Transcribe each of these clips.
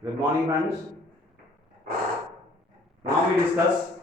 Good morning, friends. Now we discuss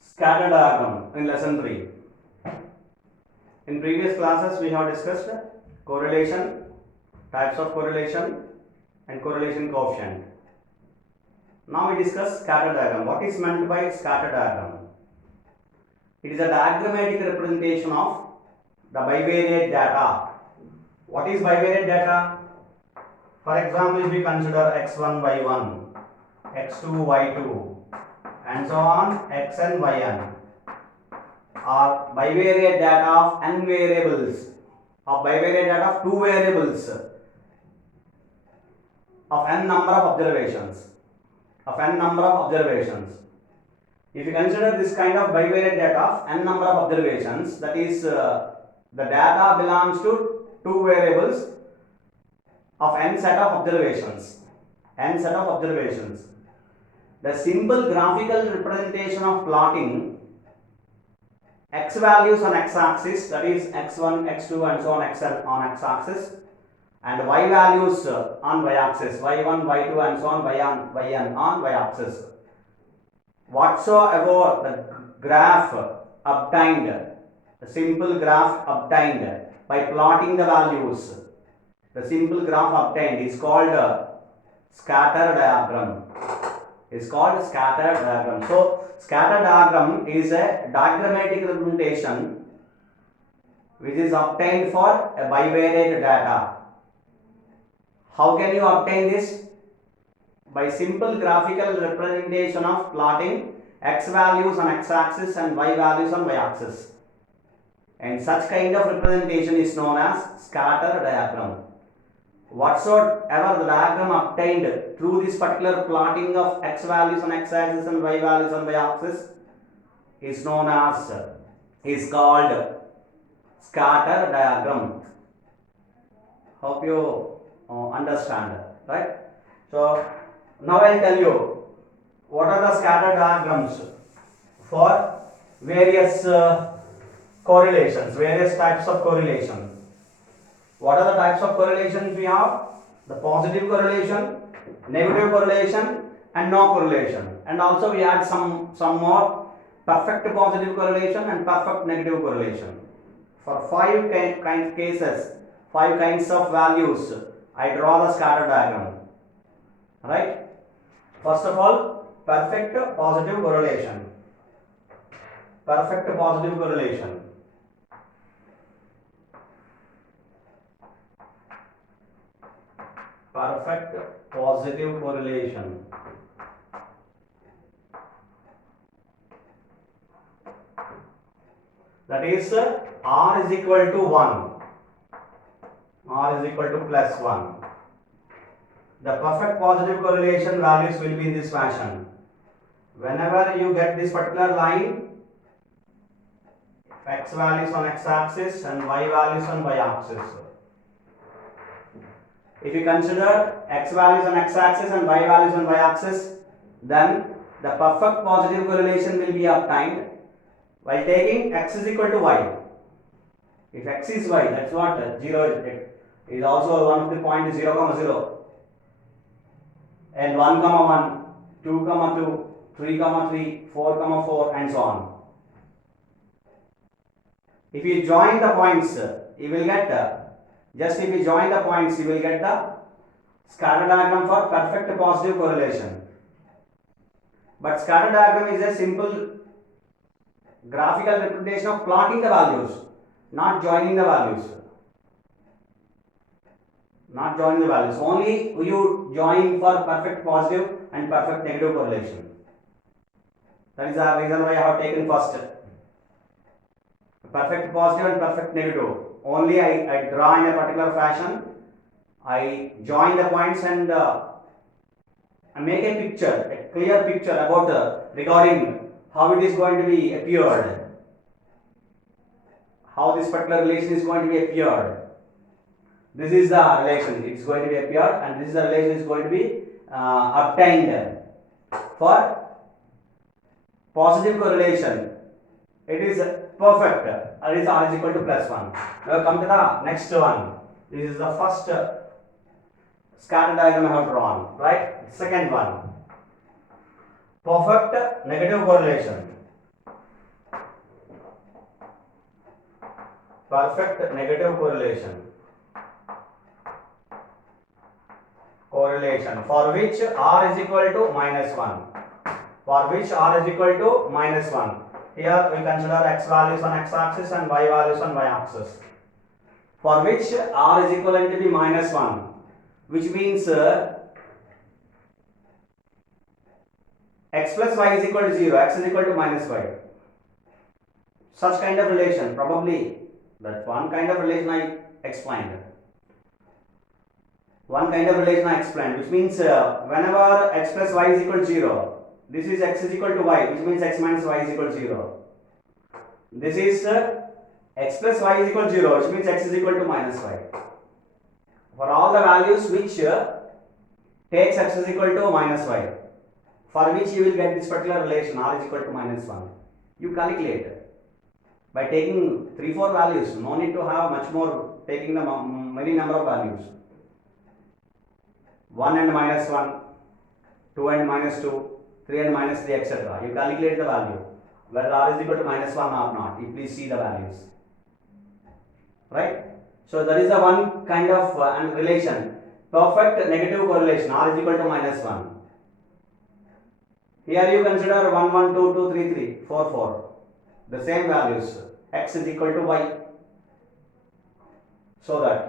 scatter diagram in lesson 3. In previous classes, we have discussed correlation, types of correlation, and correlation coefficient. Now we discuss scatter diagram. What is meant by scatter diagram? It is a diagrammatic representation of the bivariate data. What is bivariate data? For example, if we consider x1, y1, x2, y2, and so on, xn, yn are bivariate data of n variables, of bivariate data of two variables, of n number of observations, If you consider this kind of bivariate data of n number of observations, that is the data belongs to two variables of n set of observations. The simple graphical representation of plotting x values on x-axis, that is x1, x2 and so on xn on x-axis, and y values on y-axis, y1, y2 and so on yn on y-axis. Whatsoever the graph obtained, the simple graph obtained by plotting the values, the simple graph obtained is called scatter diagram. So, scatter diagram is a diagrammatic representation which is obtained for a bivariate data. How can you obtain this? By simple graphical representation of plotting x values on x-axis and y values on y-axis. And such kind of representation is known as scatter diagram. Whatsoever the diagram obtained through this particular plotting of x values on x-axis and y values on y-axis is called scatter diagram. Hope you understand, right? So now I'll tell you what are the scatter diagrams for various correlations, various types of correlation. What are the types of correlations we have? The positive correlation, negative correlation, and no correlation. And also we add some more perfect positive correlation and perfect negative correlation. For five kinds of values, I draw the scatter diagram. Right? First of all, perfect positive correlation. Perfect positive correlation. Perfect positive correlation. That is R is equal to 1. R is equal to plus 1. The perfect positive correlation values will be in this fashion. Whenever you get this particular line, x values on x-axis and y values on y-axis. If you consider x values on x-axis and y values on y-axis, then the perfect positive correlation will be obtained by taking x is equal to y. If x is y, that's what 0 is also one of the point 0, 0. And 1, 1, 2, 2, 3, 3, 4, 4 and so on. If you join the points, you will get the scatter diagram for perfect positive correlation. But scatter diagram is a simple graphical representation of plotting the values, not joining the values. Only you join for perfect positive and perfect negative correlation. That is the reason why I have taken first perfect positive and perfect negative. Only I draw in a particular fashion. I join the points and I make a picture, a clear picture about regarding how it is going to be appeared, how this particular relation is going to be appeared. This is the relation, it is going to be appeared, and this is the relation is going to be obtained for positive correlation. It is perfect, that is R is equal to plus 1. Now come to the next one. This is the first scatter diagram I have drawn, right? Second one, perfect negative correlation. Perfect negative correlation. Correlation for which r is equal to -1. For which r is equal to -1. Here we consider x values on x-axis and y values on y-axis. For which r is equivalent to be -1, which means x plus y is equal to 0, x is equal to -y. Such kind of relation, probably that one kind of relation I explained. One kind of relation I explained, which means whenever x plus y is equal to 0, this is x is equal to y, which means x minus y is equal to 0. This is x plus y is equal to 0, which means x is equal to -y. For all the values which takes x is equal to -y, for which you will get this particular relation r is equal to -1. You calculate by taking 3-4 values. No need to have much more, taking the many number of values. 1 and -1, 2 and -2, 3 and -3, etc. You calculate the value whether r is equal to -1 or not. You please see the values, right? So that is the one kind of relation, perfect negative correlation, r is equal to -1. Here you consider 1, 1, 2, 2, 3, 3, 4, 4. The same values, x is equal to y. So that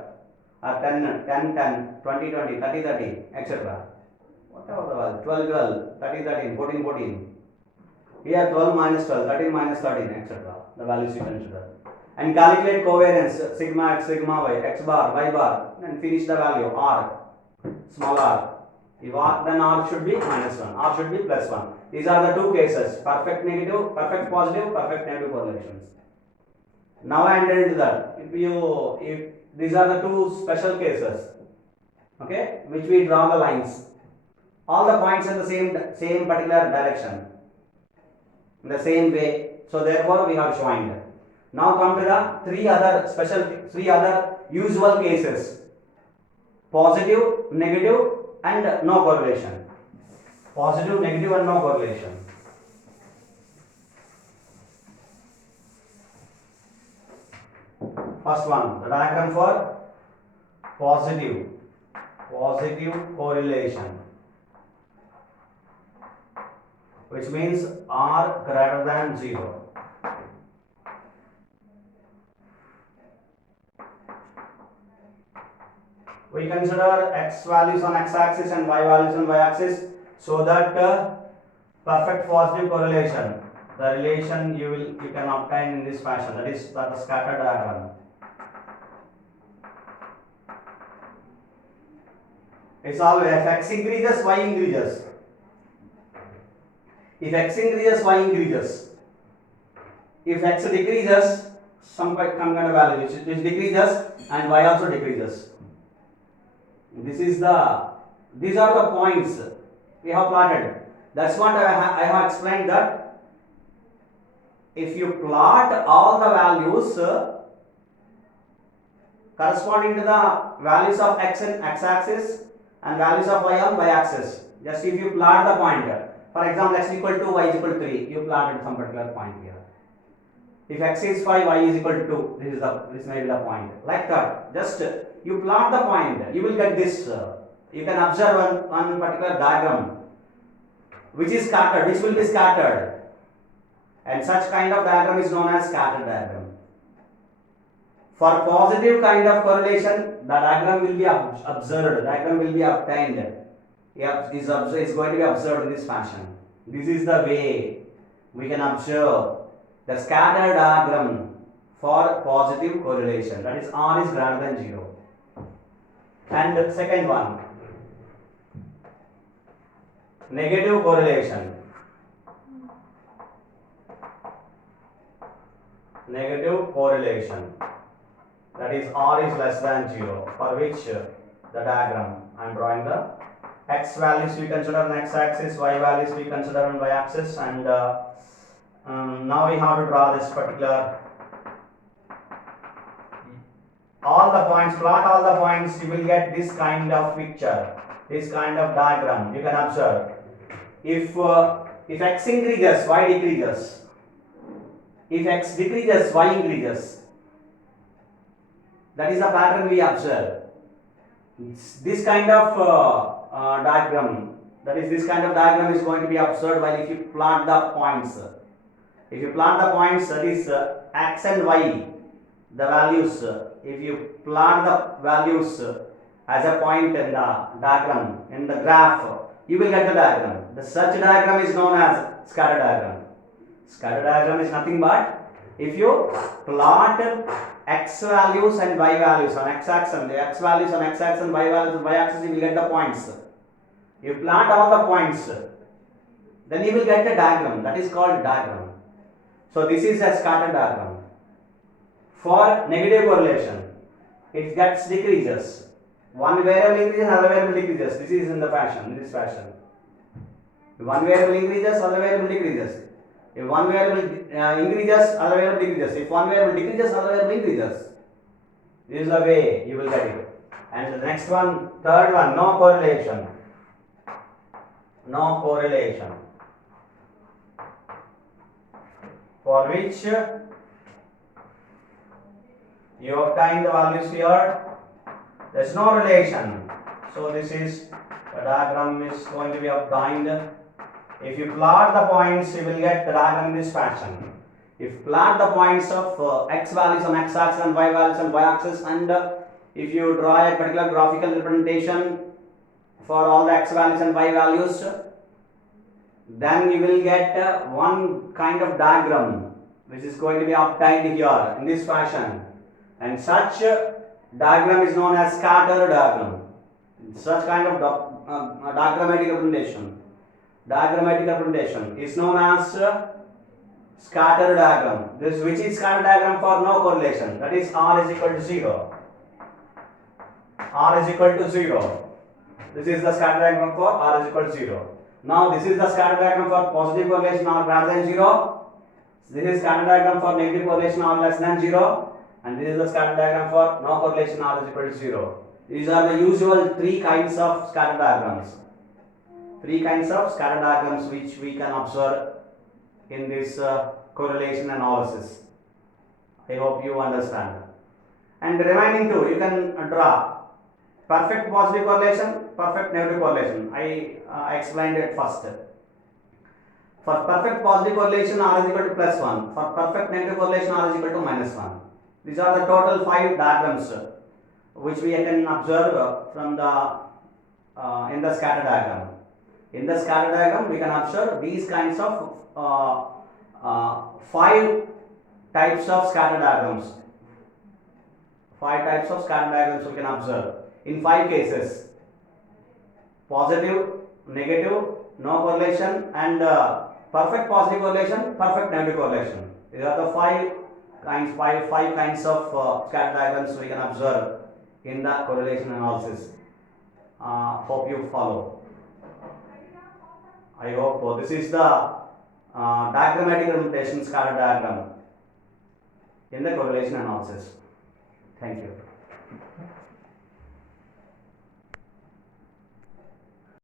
10, 10, 10, 20, 20, 30, 30, etc. Whatever the value, 12, 12, 13, 13, 14, 14. Here 12 minus 12, 13 minus 13, etc. The values you consider. And calculate covariance, sigma x, sigma y, x bar, y bar, and finish the value, r, small r. If r, then r should be -1, r should be +1. These are the two cases, perfect negative, perfect positive, perfect negative correlations. Now I enter into that. If these are the two special cases, okay, which we draw the lines. All the points in the same particular direction, in the same way. So therefore we have joined. Now come to the three other usual cases: positive, negative, and no correlation. Positive, negative, and no correlation. First one, the diagram for positive correlation, which means r greater than 0. We consider x values on x-axis and y values on y-axis, so that perfect positive correlation, the relation you can obtain in this fashion, that is the scatter diagram. It's always if x increases, y increases. If x increases, y increases. If x decreases, some kind of value which decreases, and y also decreases. These are the points we have plotted. That's what I have explained, that if you plot all the values corresponding to the values of x in x-axis and values of y on y-axis, just if you plot the point, for example x is equal to y is equal to 3, you plotted some particular point here. If x is 5, y is equal to 2, this may be the point. Like that, just you plot the point, you will get this. You can observe one particular diagram which is scattered, which will be scattered, and such kind of diagram is known as scatter diagram. For positive kind of correlation, the diagram will be observed, diagram will be obtained. Is going to be observed in this fashion. This is the way we can observe the scatter diagram for positive correlation, that is r is greater than 0. And the second one, negative correlation. Negative correlation, that is r is less than 0, for which the diagram I am drawing the x values we consider on x-axis, y values we consider on y-axis, and now we have to draw this particular all the points, plot all the points, you will get this kind of picture, this kind of diagram. You can observe. If x increases, y decreases. If x decreases, y increases. That is the pattern we observe. This kind of diagram, that is, this kind of diagram is going to be observed while if you plot the points. If you plot the points, that is x and y, the values. If you plot the values as a point in the diagram, in the graph, you will get the diagram. The such diagram is known as scatter diagram. Scatter diagram is nothing but if you plot x values and y values on x axis, and the x values on x axis and y values on y axis, you will get the points. You plot all the points, then you will get a diagram. That is called diagram. So this is a scatter diagram. For negative correlation, it gets decreases. One variable increases, other variable decreases. This is in the fashion, in this fashion. If one variable increases, other variable decreases. If one variable increases, other variable decreases. If one variable decreases, other variable increases. This is the way you will get it. And the next one, third one, no correlation. No correlation. For which you obtain the values here. There is no relation. So this is the diagram is going to be obtained. If you plot the points, you will get the diagram in this fashion. If you plot the points of x values on x axis and y values on y axis, and if you draw a particular graphical representation for all the x values and y values, then you will get one kind of diagram which is going to be obtained here in this fashion. And such diagram is known as scatter diagram. Such kind of diagrammatic representation is known as scatter diagram. This which is scatter diagram for no correlation. That is r is equal to 0. R is equal to 0. This is the scatter diagram for r is equal to 0. Now this is the scatter diagram for positive correlation r greater than 0. This is scatter diagram for negative correlation r less than 0. And this is the scatter diagram for no correlation r is equal to 0. These are the usual three kinds of scatter diagrams. Three kinds of scatter diagrams which we can observe in this correlation analysis. I hope you understand. And the remaining two, you can draw perfect positive correlation, perfect negative correlation. I explained it first. For perfect positive correlation, r is equal to +1. For perfect negative correlation, r is equal to -1. These are the total 5 diagrams which we can observe from the in the scatter diagram. In the scatter diagram, we can observe these kinds of 5 types of scatter diagrams. 5 types of scatter diagrams we can observe in 5 cases: positive, negative, no correlation, and perfect positive correlation, perfect negative correlation. These are the 5 kinds of scatter diagrams we can observe in the correlation analysis. Hope you follow. I hope this is the diagrammatic representation scatter diagram in the correlation analysis. Thank you.